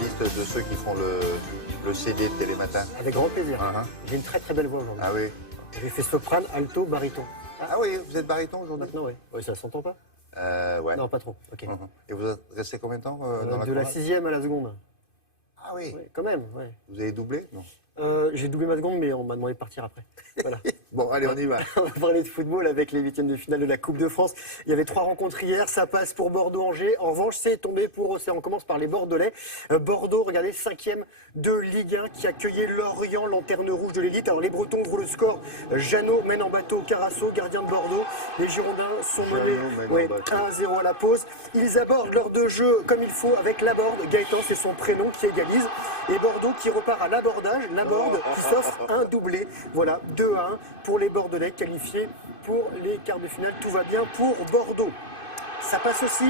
liste de ceux qui font le CD de Télématin? Avec grand plaisir. J'ai une très très belle voix aujourd'hui. Ah oui. J'ai fait soprane, alto, baryton. Ah oui, vous êtes baryton aujourd'hui? Maintenant, oui. Oui, ça s'entend pas? Ouais. Non, pas trop. Ok. Et vous êtes resté combien de temps dans la De la chorale? 6e à la seconde. Ah oui. Ouais, quand même, ouais. Vous avez doublé? Non. J'ai doublé ma seconde, mais on m'a demandé de partir après. Voilà. Bon, allez, on y va. On va parler de football avec les huitièmes de finale de la Coupe de France. Il y avait 3 rencontres hier, ça passe pour Bordeaux-Angers. En revanche, c'est tombé pour Auxerre. On commence par les Bordelais. Bordeaux, regardez, 5e de Ligue 1 qui accueillait Lorient, lanterne rouge de l'élite. Alors les Bretons ouvrent le score. Jeannot mène en bateau Carasso, gardien de Bordeaux. Les Girondins sont menés 1-0 à la pause. Ils abordent l'heure de jeu comme il faut avec Laborde. Gaëtan, c'est son prénom, qui égalise. Et Bordeaux qui repart à l'abordage. Laborde qui s'offre un doublé. Voilà, 2-1 pour les Bordelais qualifiés pour les quarts de finale. Tout va bien pour Bordeaux. Ça passe aussi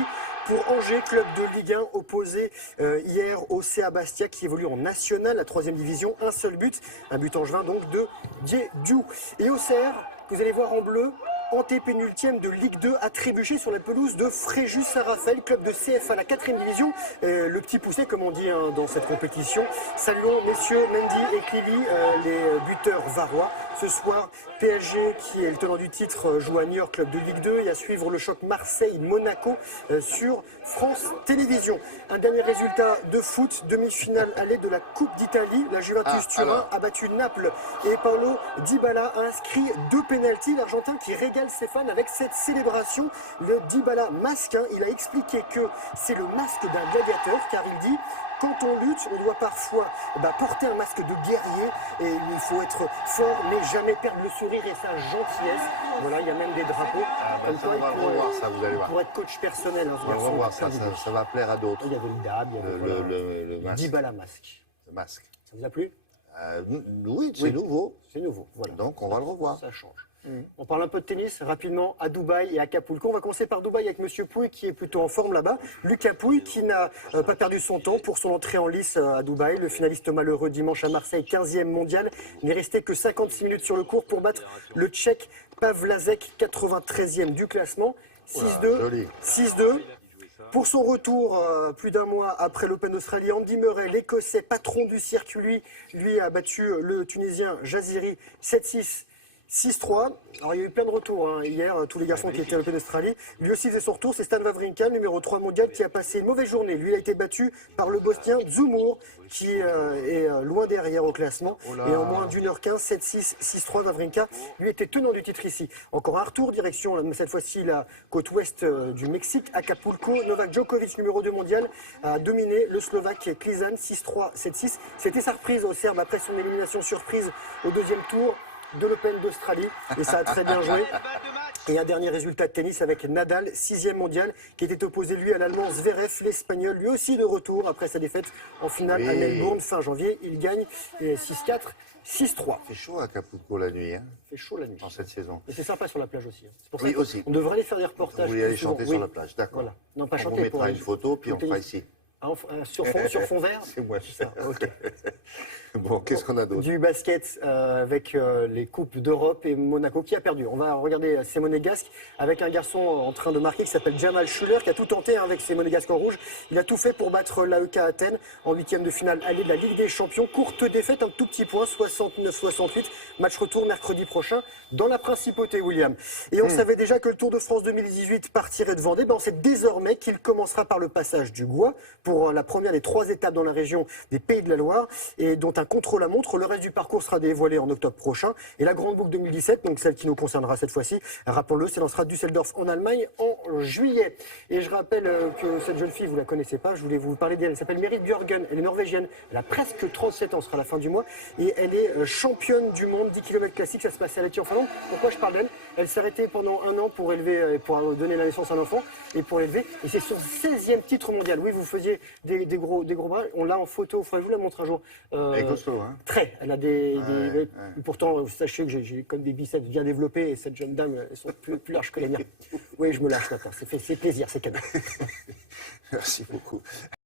pour Angers, club de Ligue 1 opposé hier au CA Bastia qui évolue en national, la 3e division. Un seul but, un but angevin donc de Diédiou. Et Auxerre, que vous allez voir en bleu, antépénultième de Ligue 2, a trébuché sur la pelouse de Fréjus-Saint-Raphaël, club de CFA, la 4e division. Le petit poussé, comme on dit dans cette compétition. Saluons messieurs Mendy et Clili, les buteurs varois. Ce soir, PSG, qui est le tenant du titre, joue à New York, club de Ligue 2. Et à suivre le choc Marseille-Monaco sur France Télévisions. Un dernier résultat de foot, demi-finale allée de la Coupe d'Italie. La Juventus Turin a battu Naples et Paulo Dybala a inscrit 2 pénaltys. L'Argentin qui régale ses fans avec cette célébration. Le Dybala masque, il a expliqué que c'est le masque d'un gladiateur, car il dit: quand on lutte, on doit parfois porter un masque de guerrier et il faut être fort mais jamais perdre le sourire et sa gentillesse. Voilà, il y a même des drapeaux. Comme ça, on va revoir ça, vous allez voir. Pour être coach personnel. On va revoir ça, ça va plaire à d'autres. Il y avait le DAB, il y avait le masque. Dybala masque. Le masque. Ça vous a plu? Oui, c'est nouveau. C'est nouveau, voilà. Donc on va le revoir. Ça change. On parle un peu de tennis rapidement à Dubaï et à Acapulco. On va commencer par Dubaï avec Monsieur Pouille qui est plutôt en forme là-bas. Lucas Pouille qui n'a pas perdu son temps pour son entrée en lice à Dubaï. Le finaliste malheureux dimanche à Marseille, 15e mondial, n'est resté que 56 minutes sur le court pour battre le Tchèque Pavlazek, 93e du classement. 6-2. 6-2. Pour son retour, plus d'un mois après l'Open d'Australie, Andy Murray, l'Écossais, patron du circuit, lui a battu le Tunisien Jaziri 7-6. 6-3. Alors il y a eu plein de retours hier, tous les garçons qui étaient à l'Open d'Australie. Lui aussi faisait son retour, c'est Stan Wawrinka, numéro 3 mondial, qui a passé une mauvaise journée. Lui, il a été battu par le Bosnien Zumur, qui est loin derrière au classement. Et en moins d'1h15, 7-6, 6-3, Wawrinka, lui était tenant du titre ici. Encore un retour, direction, cette fois-ci, la côte ouest du Mexique, Acapulco. Novak Djokovic, numéro 2 mondial, a dominé le Slovaque Klizan, 6-3, 7-6. C'était sa reprise au Serbe après son élimination surprise au 2e tour de l'Open d'Australie, et ça a très bien joué. Et un dernier résultat de tennis avec Nadal, 6e mondial, qui était opposé lui à l'Allemand Zverev, l'Espagnol, lui aussi de retour après sa défaite en finale à Melbourne fin janvier. Il gagne 6-4, 6-3. C'est chaud à Acapulco la nuit, C'est chaud la nuit. dans cette saison. Et c'est sympa sur la plage aussi. C'est pour ça aussi. On devrait aller faire des reportages. Vous voulez aller chanter sur la plage, d'accord. Voilà. Non, pas On chanter. vous mettra une photo, puis on fera ici. Sur fond vert. C'est moi. Ça, ok. Bon, qu'est-ce qu'on a d'autre? Du basket avec les Coupes d'Europe et Monaco qui a perdu. On va regarder ces monégasques avec un garçon en train de marquer qui s'appelle Jamal Schuller qui a tout tenté avec ses monégasques en rouge. Il a tout fait pour battre l'AEK Athènes en 8e de finale allée de la Ligue des Champions. Courte défaite, un tout petit point, 69-68. Match retour mercredi prochain dans la Principauté, William. Et on savait déjà que le Tour de France 2018 partirait de Vendée. On sait désormais qu'il commencera par le passage du Gois pour la première des 3 étapes dans la région des Pays de la Loire et dont un contre-la-montre. Le reste du parcours sera dévoilé en octobre prochain. Et la Grande Boucle 2017, donc celle qui nous concernera cette fois-ci, rappelons-le, s'élancera Düsseldorf en Allemagne en juillet. Et je rappelle que cette jeune fille, vous la connaissez pas, je voulais vous parler d'elle. Elle s'appelle Merit Bjørgen, elle est norvégienne, elle a presque 37 ans, ce sera la fin du mois. Et elle est championne du monde 10 km classique, ça se passait à Lahti en Finlande. Pourquoi je parle d'elle? Elle s'est arrêtée pendant un an pour donner la naissance à un enfant et pour l'élever. Et c'est son 16e titre mondial. Oui, vous faisiez des gros bras. On l'a en photo, il faudrait que je vous la montre un jour. Elle est costaud, hein? Très. Elle a pourtant, sachez que j'ai comme des biceps bien développés et cette jeune dame, elles sont plus larges que les miens. Oui, je me lâche maintenant. C'est plaisir, c'est cadeau. Merci beaucoup.